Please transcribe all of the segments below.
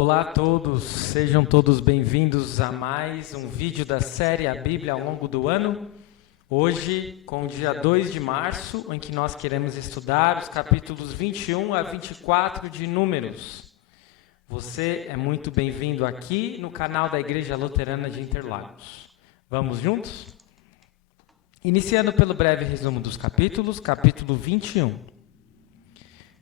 Olá a todos, sejam todos bem-vindos a mais um vídeo da série A Bíblia ao longo do ano. Hoje, com o dia 2 de março, em que nós queremos estudar os capítulos 21 a 24 de Números. Você é muito bem-vindo aqui no canal da Igreja Luterana de Interlagos. Vamos juntos? Iniciando pelo breve resumo dos capítulos, capítulo 21.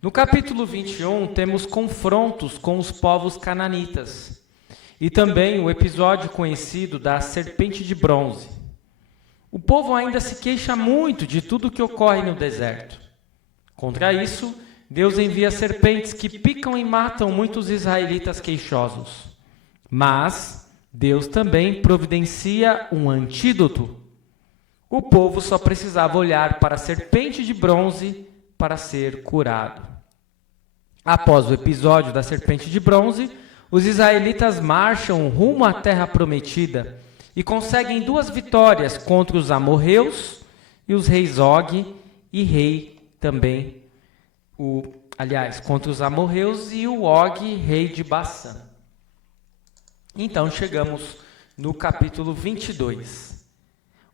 No capítulo 21, temos confrontos com os povos cananitas e também o episódio conhecido da serpente de bronze. O povo ainda se queixa muito de tudo que ocorre no deserto. Contra isso, Deus envia serpentes que picam e matam muitos israelitas queixosos. Mas Deus também providencia um antídoto. O povo só precisava olhar para a serpente de bronze para ser curado. Após o episódio da serpente de bronze, os israelitas marcham rumo à terra prometida e conseguem 2 vitórias contra os amorreus e os reis Og e rei também, contra os amorreus e o Og, rei de Bassã. Então chegamos no capítulo 22,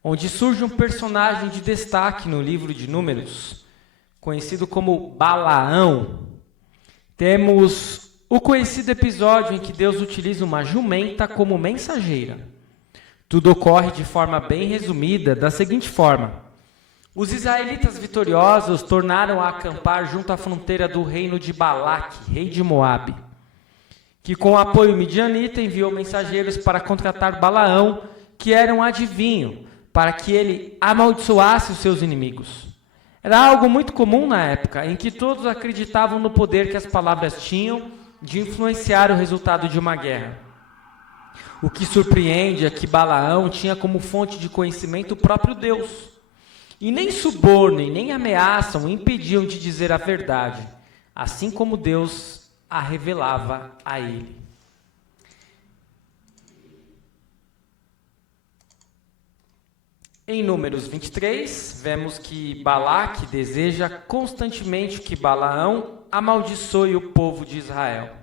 onde surge um personagem de destaque no livro de Números, conhecido como Balaão. Temos o conhecido episódio em que Deus utiliza uma jumenta como mensageira. Tudo ocorre de forma bem resumida, da seguinte forma. Os israelitas vitoriosos tornaram a acampar junto à fronteira do reino de Balaque, rei de Moabe, que com apoio midianita enviou mensageiros para contratar Balaão, que era um adivinho, para que ele amaldiçoasse os seus inimigos. Era algo muito comum na época, em que todos acreditavam no poder que as palavras tinham de influenciar o resultado de uma guerra. O que surpreende é que Balaão tinha como fonte de conhecimento o próprio Deus. E nem suborno e nem ameaçam o impediam de dizer a verdade, assim como Deus a revelava a ele. Em Números 23, vemos que Balaque deseja constantemente que Balaão amaldiçoe o povo de Israel.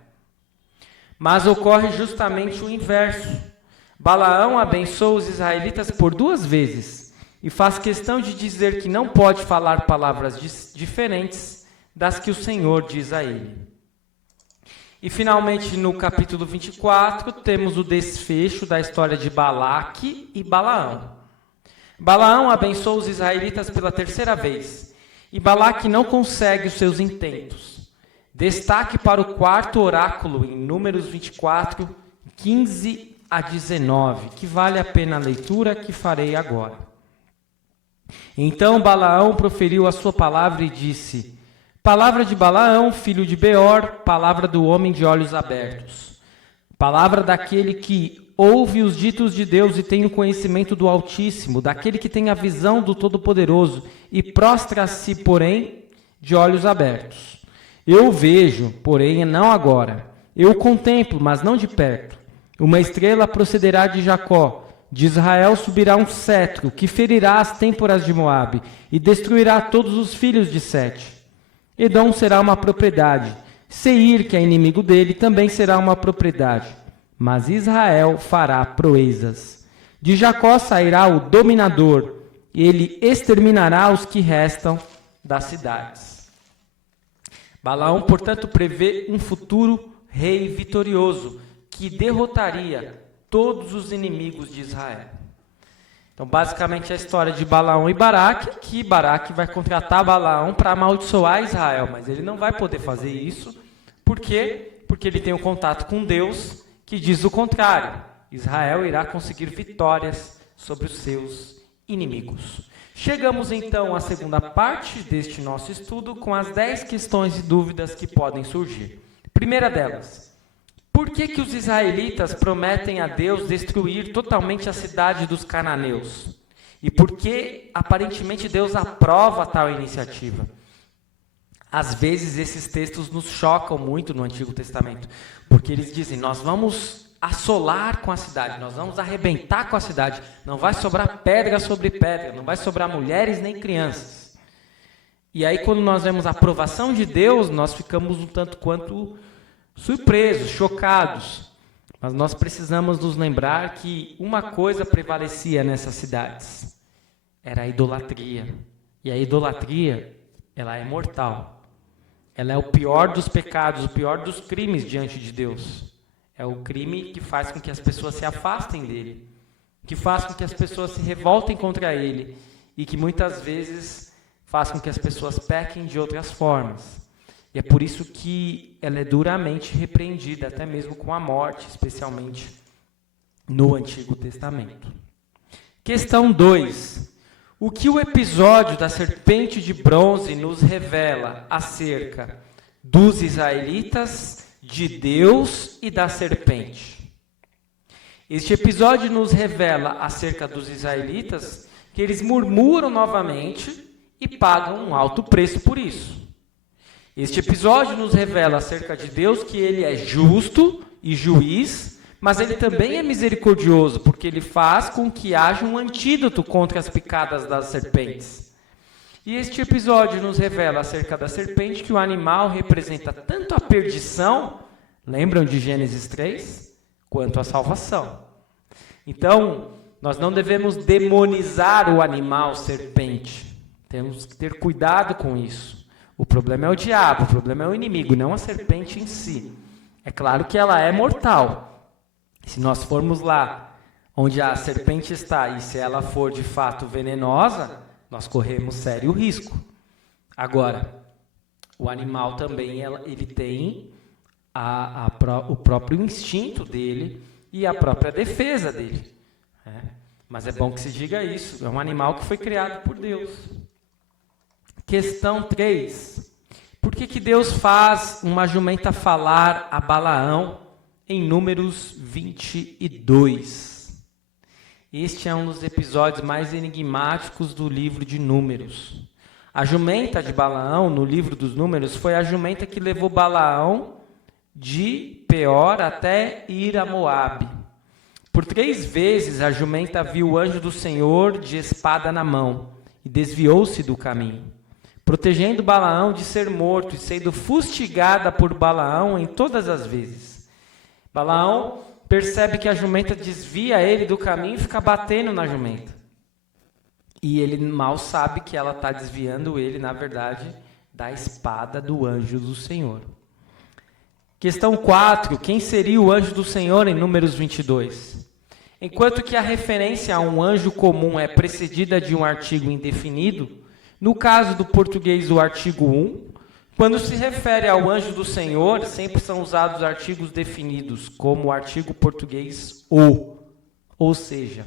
Mas ocorre justamente o inverso. Balaão abençoa os israelitas por 2 vezes e faz questão de dizer que não pode falar palavras diferentes das que o Senhor diz a ele. E finalmente no capítulo 24 temos o desfecho da história de Balaque e Balaão. Balaão abençoa os israelitas pela 3ª vez, e Balaque não consegue os seus intentos. Destaque para o 4º oráculo, em Números 24, 15 a 19, que vale a pena a leitura que farei agora. Então Balaão proferiu a sua palavra e disse: Palavra de Balaão, filho de Beor, palavra do homem de olhos abertos. Palavra daquele que ouve os ditos de Deus e tem o conhecimento do Altíssimo, daquele que tem a visão do Todo-Poderoso e prostra-se, porém, de olhos abertos. Eu vejo, porém, não agora. Eu contemplo, mas não de perto. Uma estrela procederá de Jacó. De Israel subirá um cetro, que ferirá as têmporas de Moabe e destruirá todos os filhos de Sete. Edom será uma propriedade. Seir, que é inimigo dele, também será uma propriedade. Mas Israel fará proezas. De Jacó sairá o dominador, ele exterminará os que restam das cidades. Balaão, portanto, prevê um futuro rei vitorioso, que derrotaria todos os inimigos de Israel. Então, basicamente, a história de Balaão e Baraque, que Baraque vai contratar Balaão para amaldiçoar Israel, mas ele não vai poder fazer isso. Por quê? Porque ele tem um contato com Deus, que diz o contrário. Israel irá conseguir vitórias sobre os seus inimigos. Chegamos então à segunda parte deste nosso estudo com as 10 questões e dúvidas que podem surgir. Primeira delas, por que os israelitas prometem a Deus destruir totalmente a cidade dos cananeus? E por que aparentemente Deus aprova tal iniciativa? Às vezes esses textos nos chocam muito no Antigo Testamento, porque eles dizem, nós vamos assolar com a cidade, nós vamos arrebentar com a cidade, não vai sobrar pedra sobre pedra, não vai sobrar mulheres nem crianças. E aí quando nós vemos a aprovação de Deus, nós ficamos um tanto quanto surpresos, chocados. Mas nós precisamos nos lembrar que uma coisa prevalecia nessas cidades. Era a idolatria. E a idolatria, ela é mortal. Ela é o pior dos pecados, o pior dos crimes diante de Deus. É o crime que faz com que as pessoas se afastem dele, que faz com que as pessoas se revoltem contra ele e que muitas vezes faz com que as pessoas pequem de outras formas. E é por isso que ela é duramente repreendida, até mesmo com a morte, especialmente no Antigo Testamento. Questão 2. O que o episódio da serpente de bronze nos revela acerca dos israelitas, de Deus e da serpente? Este episódio nos revela acerca dos israelitas que eles murmuram novamente e pagam um alto preço por isso. Este episódio nos revela acerca de Deus que ele é justo e juiz, mas ele também é misericordioso, porque ele faz com que haja um antídoto contra as picadas das serpentes. E este episódio nos revela acerca da serpente que o animal representa tanto a perdição, lembram de Gênesis 3, quanto a salvação. Então, nós não devemos demonizar o animal serpente. Temos que ter cuidado com isso. O problema é o diabo, o problema é o inimigo, não a serpente em si. É claro que ela é mortal. Se nós formos lá onde a serpente está e se ela for de fato venenosa, nós corremos sério risco. Agora, o animal também ele tem o próprio instinto dele e a própria defesa dele. Mas é bom que se diga isso. É um animal que foi criado por Deus. Questão 3. Por que Deus faz uma jumenta falar a Balaão em Números 22? Este é um dos episódios mais enigmáticos do livro de Números. A jumenta de Balaão, no livro dos Números, foi a jumenta que levou Balaão de Peor até ir a Moabe. Por 3 vezes a jumenta viu o anjo do Senhor de espada na mão e desviou-se do caminho, protegendo Balaão de ser morto e sendo fustigada por Balaão em todas as vezes. Balaão percebe que a jumenta desvia ele do caminho e fica batendo na jumenta. E ele mal sabe que ela está desviando ele, na verdade, da espada do anjo do Senhor. Questão 4. Quem seria o anjo do Senhor em Números 22? Enquanto que a referência a um anjo comum é precedida de um artigo indefinido, no caso do português, o artigo 1, quando se refere ao anjo do Senhor, sempre são usados artigos definidos, como o artigo português o. Ou seja,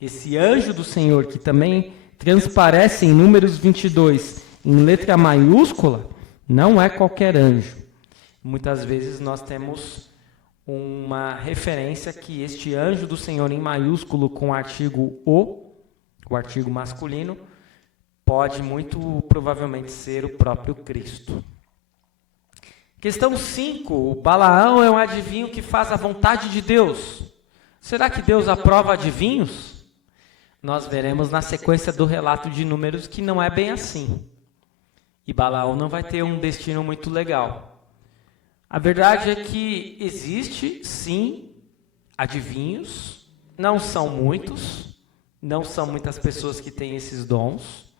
esse anjo do Senhor, que também transparece em Números 22 em letra maiúscula, não é qualquer anjo. Muitas vezes nós temos uma referência que este anjo do Senhor em maiúsculo com o artigo o artigo masculino, pode muito provavelmente ser o próprio Cristo. Questão 5. O Balaão é um adivinho que faz a vontade de Deus. Será que Deus aprova adivinhos? Nós veremos na sequência do relato de Números que não é bem assim. E Balaão não vai ter um destino muito legal. A verdade é que existe, sim, adivinhos. Não são muitos. Não são muitas pessoas que têm esses dons.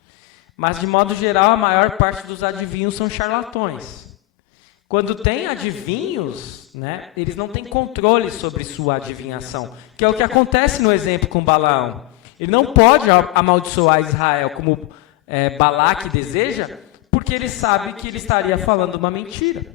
Mas, de modo geral, a maior parte dos adivinhos são charlatões. Quando tem adivinhos, eles não têm controle sobre sua adivinhação, que é o que acontece no exemplo com Balaão. Ele não pode amaldiçoar Israel como Balaque deseja, porque ele sabe que ele estaria falando uma mentira.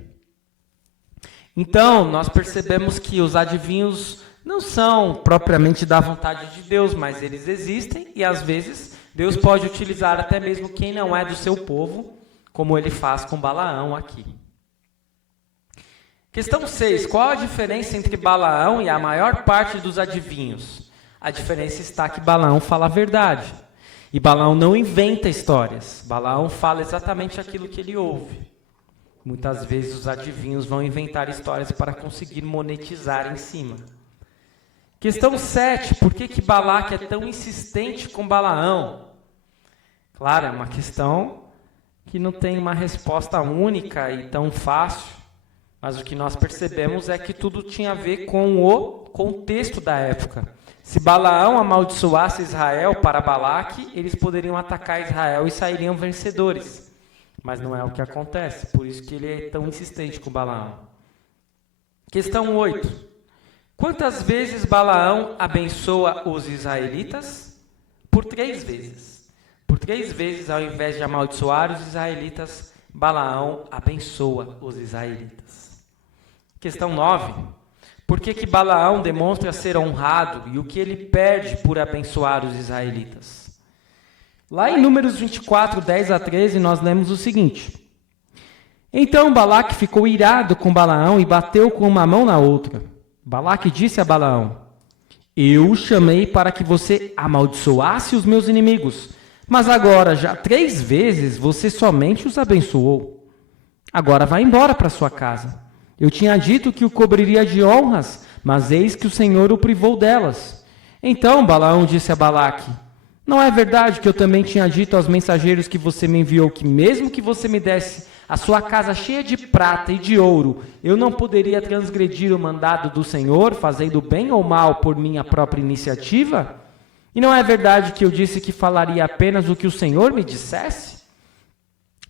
Então, nós percebemos que os adivinhos não são propriamente da vontade de Deus, mas eles existem e, às vezes, Deus pode utilizar até mesmo quem não é do seu povo, como ele faz com Balaão aqui. Questão 6. Qual a diferença entre Balaão e a maior parte dos adivinhos? A diferença está que Balaão fala a verdade. E Balaão não inventa histórias. Balaão fala exatamente aquilo que ele ouve. Muitas vezes os adivinhos vão inventar histórias para conseguir monetizar em cima. Questão 7. Por que Balaque é tão insistente com Balaão? Claro, é uma questão que não tem uma resposta única e tão fácil. Mas o que nós percebemos é que tudo tinha a ver com o contexto da época. Se Balaão amaldiçoasse Israel para Balaque, eles poderiam atacar Israel e sairiam vencedores. Mas não é o que acontece, por isso que ele é tão insistente com Balaão. Questão 8. Quantas vezes Balaão abençoa os israelitas? Por 3 vezes. Por 3 vezes, ao invés de amaldiçoar os israelitas, Balaão abençoa os israelitas. Questão 9. Por que Balaão demonstra ser honrado e o que ele perde por abençoar os israelitas? Lá em Números 24, 10 a 13, nós lemos o seguinte. Então Balaque ficou irado com Balaão e bateu com uma mão na outra. Balaque disse a Balaão, eu o chamei para que você amaldiçoasse os meus inimigos, mas agora já 3 vezes você somente os abençoou. Agora vá embora para sua casa. Eu tinha dito que o cobriria de honras, mas eis que o Senhor o privou delas. Então Balaão disse a Balaque, não é verdade que eu também tinha dito aos mensageiros que você me enviou que mesmo que você me desse a sua casa cheia de prata e de ouro, eu não poderia transgredir o mandado do Senhor, fazendo bem ou mal por minha própria iniciativa? E não é verdade que eu disse que falaria apenas o que o Senhor me dissesse?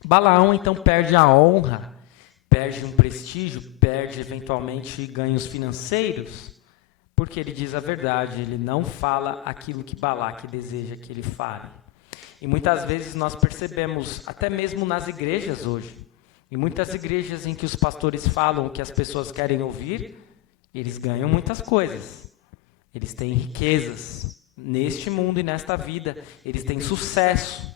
Balaão então perde a honra, perde um prestígio, perde eventualmente ganhos financeiros, porque ele diz a verdade, ele não fala aquilo que Balaque deseja que ele fale. E muitas vezes nós percebemos, até mesmo nas igrejas hoje, em muitas igrejas em que os pastores falam o que as pessoas querem ouvir, eles ganham muitas coisas, eles têm riquezas neste mundo e nesta vida, eles têm sucesso.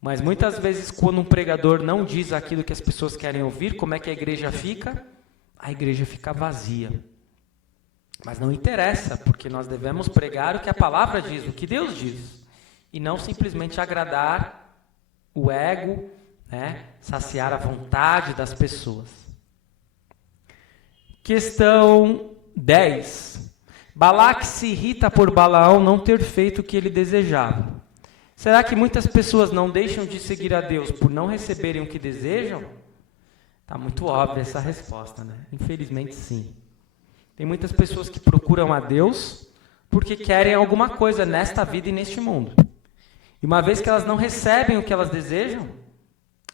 Mas muitas vezes quando um pregador não diz aquilo que as pessoas querem ouvir, como é que a igreja fica? A igreja fica vazia. Mas não interessa, porque nós devemos pregar o que a palavra diz, o que Deus diz. E não simplesmente agradar o ego, saciar a vontade das pessoas. Questão 10. Balaque se irrita por Balaão não ter feito o que ele desejava. Será que muitas pessoas não deixam de seguir a Deus por não receberem o que desejam? Está muito óbvia essa resposta, né? Infelizmente, sim. Tem muitas pessoas que procuram a Deus porque querem alguma coisa nesta vida e neste mundo. E uma vez que elas não recebem o que elas desejam,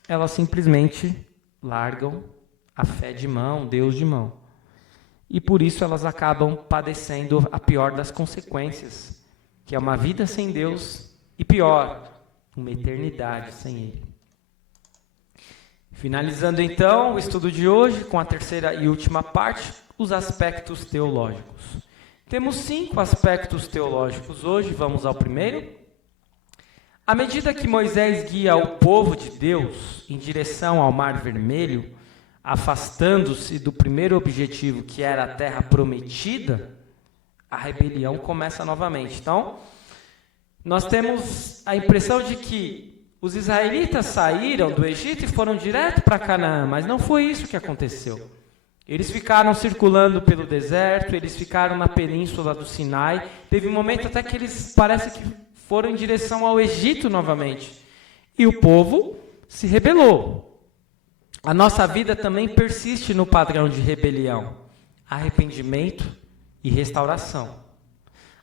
elas simplesmente largam a fé de mão, Deus de mão. E por isso elas acabam padecendo a pior das consequências, que é uma vida sem Deus e pior, uma eternidade sem Ele. Finalizando então o estudo de hoje com a terceira e última parte, os aspectos teológicos. Temos 5 aspectos teológicos hoje, vamos ao primeiro. À medida que Moisés guia o povo de Deus em direção ao Mar Vermelho, afastando-se do primeiro objetivo, que era a terra prometida, a rebelião começa novamente. Então, nós temos a impressão de que os israelitas saíram do Egito e foram direto para Canaã, mas não foi isso que aconteceu. Eles ficaram circulando pelo deserto, eles ficaram na península do Sinai. Teve um momento até que eles parece que foram em direção ao Egito novamente. E o povo se rebelou. A nossa vida também persiste no padrão de rebelião, arrependimento e restauração.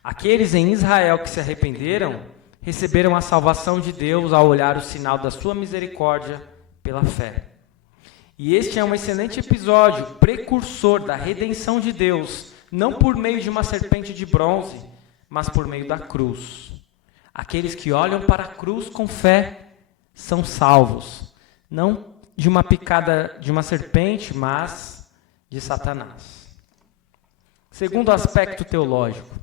Aqueles em Israel que se arrependeram, receberam a salvação de Deus ao olhar o sinal da sua misericórdia pela fé. E este é um excelente episódio, precursor da redenção de Deus, não por meio de uma serpente de bronze, mas por meio da cruz. Aqueles que olham para a cruz com fé são salvos, não de uma picada de uma serpente, mas de Satanás. Segundo aspecto teológico.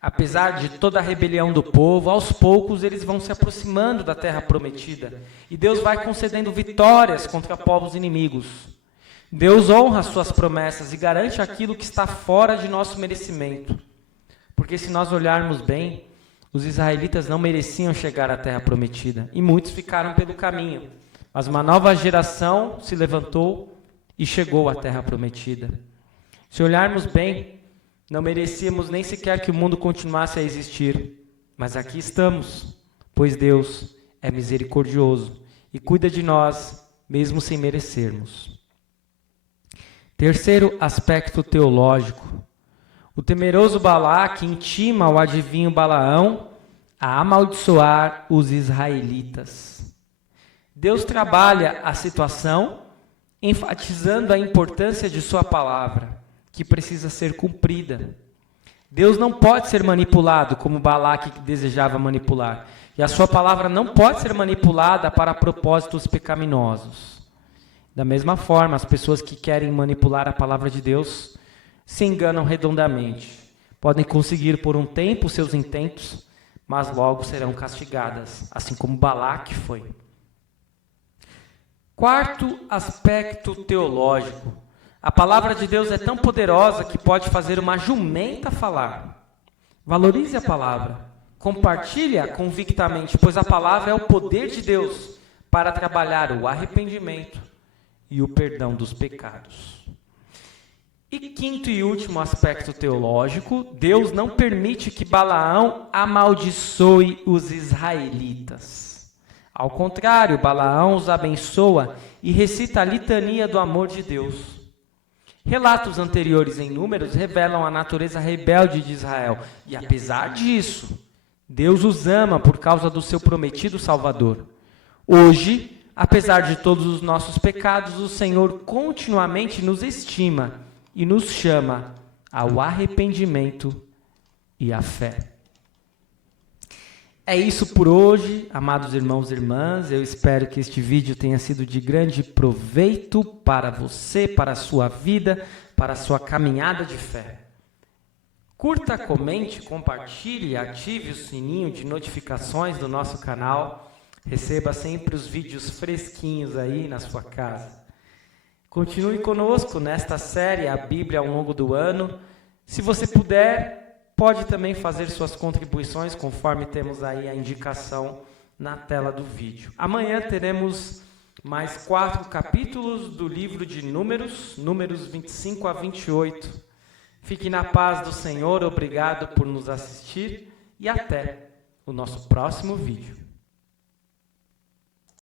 Apesar de toda a rebelião do povo, aos poucos eles vão se aproximando da terra prometida. E Deus vai concedendo vitórias contra povos inimigos. Deus honra suas promessas e garante aquilo que está fora de nosso merecimento. Porque se nós olharmos bem, os israelitas não mereciam chegar à terra prometida. E muitos ficaram pelo caminho. Mas uma nova geração se levantou e chegou à terra prometida. Se olharmos bem, não merecíamos nem sequer que o mundo continuasse a existir, mas aqui estamos, pois Deus é misericordioso e cuida de nós, mesmo sem merecermos. Terceiro aspecto teológico. O temeroso Balaque intima o adivinho Balaão a amaldiçoar os israelitas. Deus trabalha a situação, enfatizando a importância de sua palavra, que precisa ser cumprida. Deus não pode ser manipulado como Balaque desejava manipular. E a sua palavra não pode ser manipulada para propósitos pecaminosos. Da mesma forma, as pessoas que querem manipular a palavra de Deus se enganam redondamente. Podem conseguir por um tempo seus intentos, mas logo serão castigadas, assim como Balaque foi. Quarto aspecto teológico. A palavra de Deus é tão poderosa que pode fazer uma jumenta falar. Valorize a palavra. Compartilhe-a convictamente, pois a palavra é o poder de Deus para trabalhar o arrependimento e o perdão dos pecados. E quinto e último aspecto teológico, Deus não permite que Balaão amaldiçoe os israelitas. Ao contrário, Balaão os abençoa e recita a litania do amor de Deus. Relatos anteriores em Números revelam a natureza rebelde de Israel. E apesar disso, Deus os ama por causa do seu prometido Salvador. Hoje, apesar de todos os nossos pecados, o Senhor continuamente nos estima e nos chama ao arrependimento e à fé. É isso por hoje, amados irmãos e irmãs. Eu espero que este vídeo tenha sido de grande proveito para você, para a sua vida, para a sua caminhada de fé. Curta, comente, compartilhe e ative o sininho de notificações do nosso canal. Receba sempre os vídeos fresquinhos aí na sua casa. Continue conosco nesta série, a Bíblia ao longo do ano. Se você puder, pode também fazer suas contribuições, conforme temos aí a indicação na tela do vídeo. Amanhã teremos mais 4 capítulos do livro de Números, Números 25 a 28. Fique na paz do Senhor, obrigado por nos assistir e até o nosso próximo vídeo.